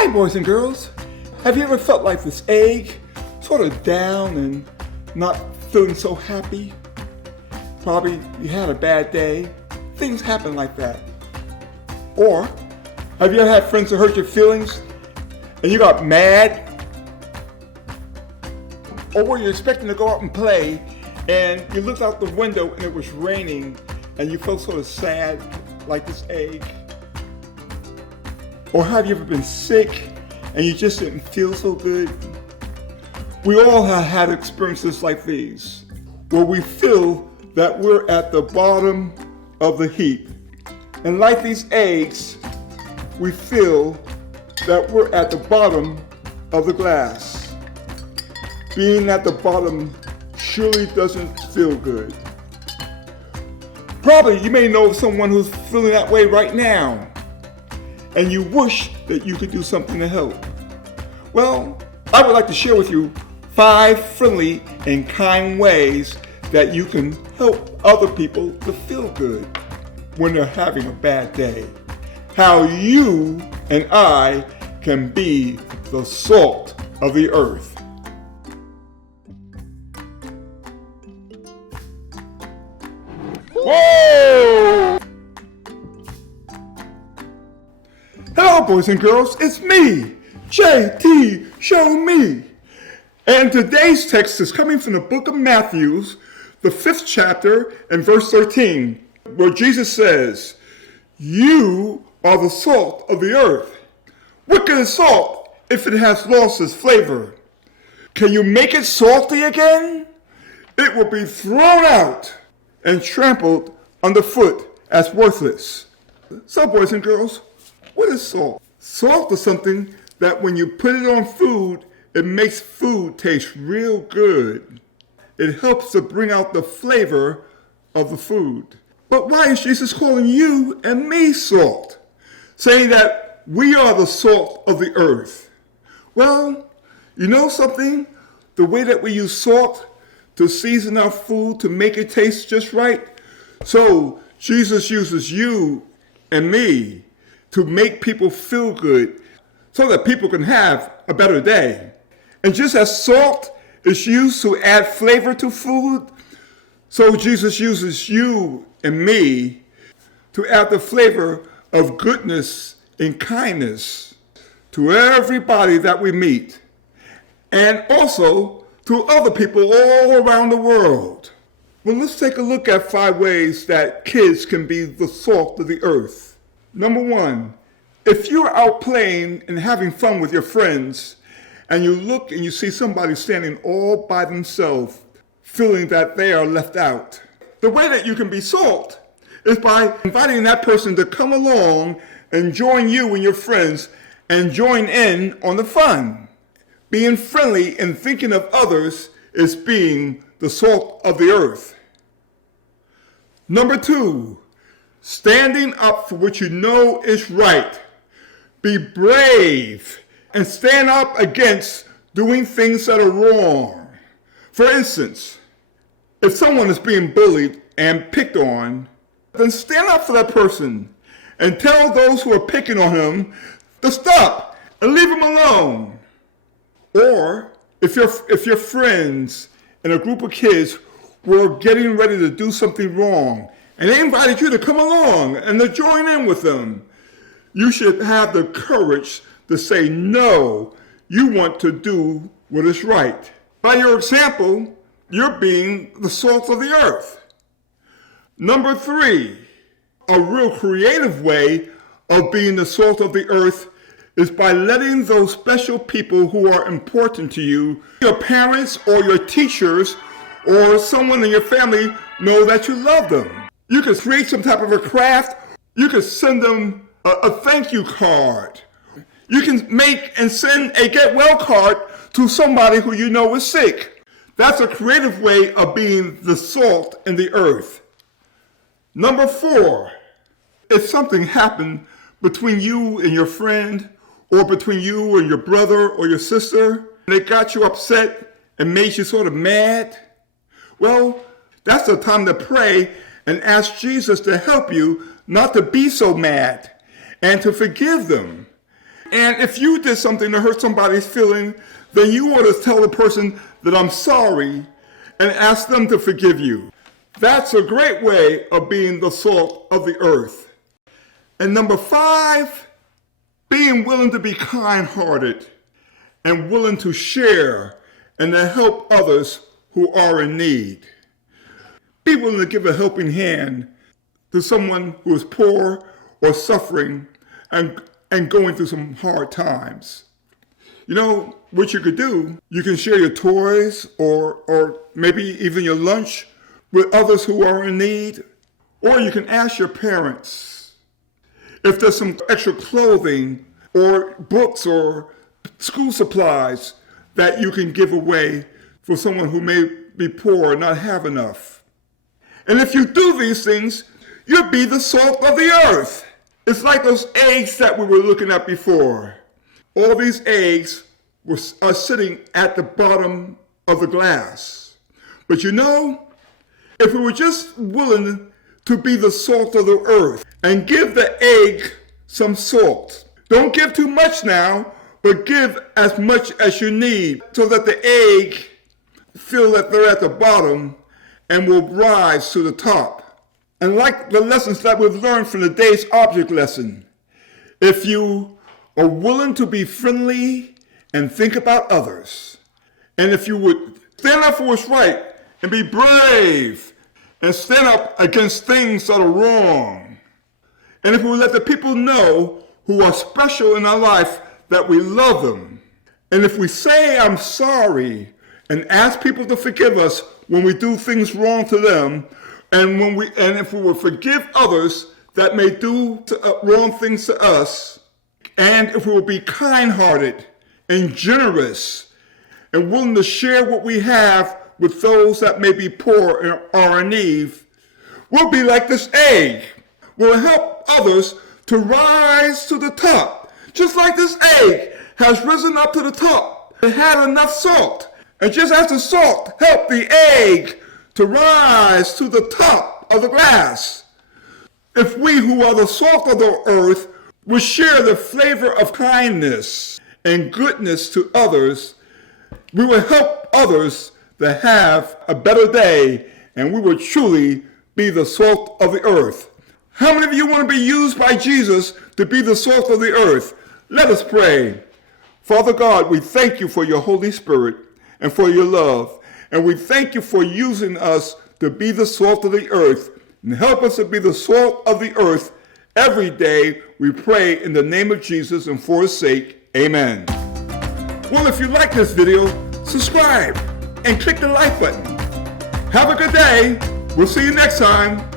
Hi, boys and girls. Have you ever felt like this egg, sort of down and not feeling so happy? Probably you had a bad day. Things happen like that. Or have you ever had friends that hurt your feelings and you got mad? Or were you expecting to go out and play and you looked out the window and it was raining and you felt sort of sad like this egg? Or have you ever been sick and you just didn't feel so good? We all have had experiences like these, where we feel that we're at the bottom of the heap. And like these eggs, we feel that we're at the bottom of the glass. Being at the bottom surely doesn't feel good. Probably you may know someone who's feeling that way right now, and you wish that you could do something to help. Well, I would like to share with you 5 friendly and kind ways that you can help other people to feel good when they're having a bad day. How you and I can be the salt of the earth. Whoa! Hello, boys and girls, it's me, JT, Show Me. And today's text is coming from the book of Matthew, the 5th chapter and verse 13, where Jesus says, "You are the salt of the earth. What good is salt if it has lost its flavor? Can you make it salty again? It will be thrown out and trampled underfoot as worthless." So, boys and girls, what is salt? Salt is something that when you put it on food, it makes food taste real good. It helps to bring out the flavor of the food. But why is Jesus calling you and me salt? Saying that we are the salt of the earth? Well, you know something? The way that we use salt to season our food to make it taste just right. So Jesus uses you and me to make people feel good so that people can have a better day. And just as salt is used to add flavor to food, so Jesus uses you and me to add the flavor of goodness and kindness to everybody that we meet, and also to other people all around the world. Well, let's take a look at 5 ways that kids can be the salt of the earth. Number 1, if you're out playing and having fun with your friends, and you look and you see somebody standing all by themselves, feeling that they are left out, the way that you can be salt is by inviting that person to come along and join you and your friends and join in on the fun. Being friendly and thinking of others is being the salt of the earth. Number 2, standing up for what you know is right. Be brave and stand up against doing things that are wrong. For instance, if someone is being bullied and picked on, then stand up for that person and tell those who are picking on him to stop and leave him alone. Or if your friends and a group of kids were getting ready to do something wrong and they invited you to come along and to join in with them, you should have the courage to say no, you want to do what is right. By your example, you're being the salt of the earth. Number 3, a real creative way of being the salt of the earth is by letting those special people who are important to you, your parents or your teachers or someone in your family, know that you love them. You could create some type of a craft. You could send them a thank you card. You can make and send a get well card to somebody who you know is sick. That's a creative way of being the salt in the earth. Number 4, if something happened between you and your friend, or between you and your brother or your sister, and it got you upset and made you sort of mad, well, that's the time to pray and ask Jesus to help you not to be so mad and to forgive them. And if you did something to hurt somebody's feeling, then you want to tell the person that I'm sorry and ask them to forgive you. That's a great way of being the salt of the earth. And number 5, being willing to be kind-hearted and willing to share and to help others who are in need. Be willing to give a helping hand to someone who is poor or suffering and going through some hard times. You know what you could do? You can share your toys or maybe even your lunch with others who are in need. Or you can ask your parents if there's some extra clothing or books or school supplies that you can give away for someone who may be poor or not have enough. And if you do these things, you'll be the salt of the earth. It's like those eggs that we were looking at before. All these eggs are sitting at the bottom of the glass. But you know, if we were just willing to be the salt of the earth and give the egg some salt, don't give too much now, but give as much as you need so that the egg feel that they're at the bottom and will rise to the top. And like the lessons that we've learned from the day's object lesson, if you are willing to be friendly and think about others, and if you would stand up for what's right and be brave and stand up against things that are wrong, and if we would let the people know who are special in our life that we love them, and if we say I'm sorry and ask people to forgive us when we do things wrong to them, and if we will forgive others that may do wrong things to us, and if we will be kind-hearted and generous and willing to share what we have with those that may be poor and are in need, we'll be like this egg. We'll help others to rise to the top, just like this egg has risen up to the top. It had enough salt, and just as the salt helped the egg to rise to the top of the glass, if we who are the salt of the earth will share the flavor of kindness and goodness to others, we will help others to have a better day, and we will truly be the salt of the earth. How many of you want to be used by Jesus to be the salt of the earth? Let us pray. Father God, we thank you for your Holy Spirit and for your love. And we thank you for using us to be the salt of the earth. And help us to be the salt of the earth every day. We pray in the name of Jesus and for his sake. Amen. Well, if you like this video, subscribe and click the like button. Have a good day. We'll see you next time.